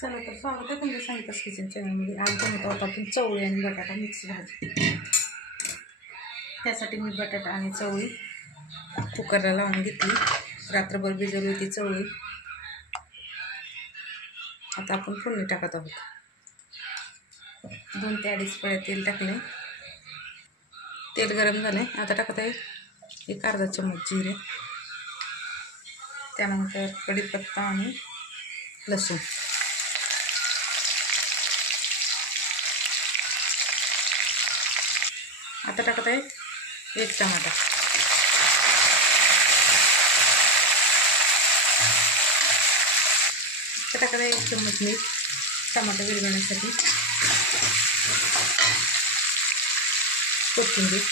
चला तर स्वागत आहे तुमच्या संगीता's किचन चॅनलमध्ये. आज बनवत आहोत आपण चवळी आणि बटाटा मिक्स भाजी. त्यासाठी मी बटाटा आणि चवळी कुकरला लावून घेतली. रात्रभर भिजवली होती चवळी. आता आपण फोडणी टाकत आहोत. 2 ते 2.5 पळ्या तेल टाकले. तेल गरम झाले. आता टाकत आहे 1 अर्धा चमच जिरे, त्यानंतर कढीपत्ता आणि लसूण. आता टाकत आहे 1 टमाटा. आता टाकत आहे 1 चमच मीठ टमाटा विरघळण्यासाठी. कोथिंबीर,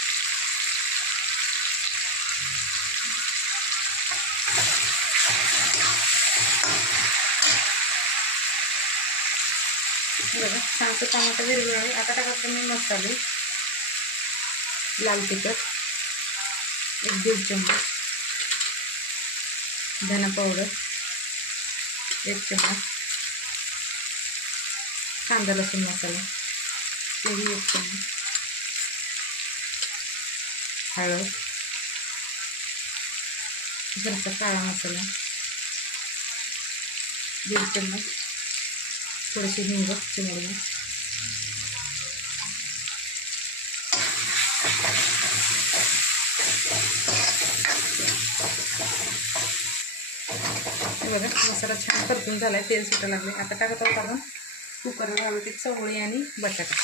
बघा छानसं टमाटा विरघळले. आता टाकत मी मसाले. लाल तिखट 1-1.5 चमच, धना पावडर 1 चमच, कांदा लसूण मसाला 1 चमच, हळद, घरचा काळा मसाला 1.5 चमच, थोडीशी हिंग चिमूटभर. बघा मसाला छान परतून झाला आहे, तेल सुटायला लागले. आता टाकत आहोत आपण कुकरला लावली चवळी आणि बटाटा.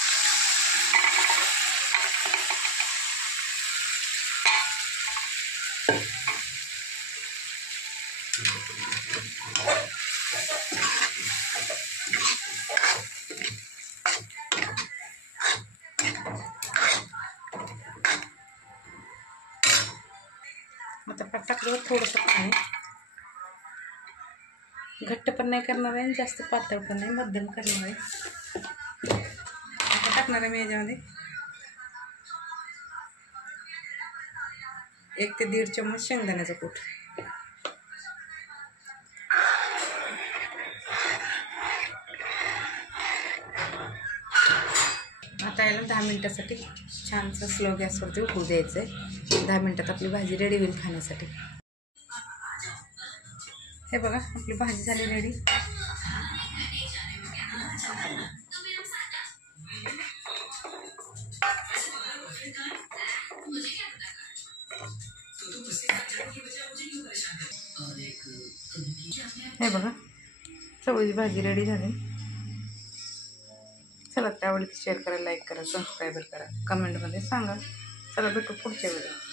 आता टाकलं थोडंसं पाणी. घट्ट पण नाही करणार आहे, जास्त पातळ पण नाही, मध्यम करणार आहे. आता टाकणार आहे मी याच्यामध्ये 1 ते 1.5 चमच शेंगदाण्याचं कूट. आता याला 10 मिनिटासाठी छानसं स्लो गॅसवरती उकळू द्यायचं आहे. 10 मिनिटात आपली भाजी रेडी होईल खाण्यासाठी. हे बघा आपली भाजी झाली रेडी. हे बघा चवळीची भाजी रेडी झाली. चला आवडली शेअर करा, लाईक करा, सबस्क्राईब करा, कमेंटमध्ये सांगा. चला भेटू पुढच्या वेळेला.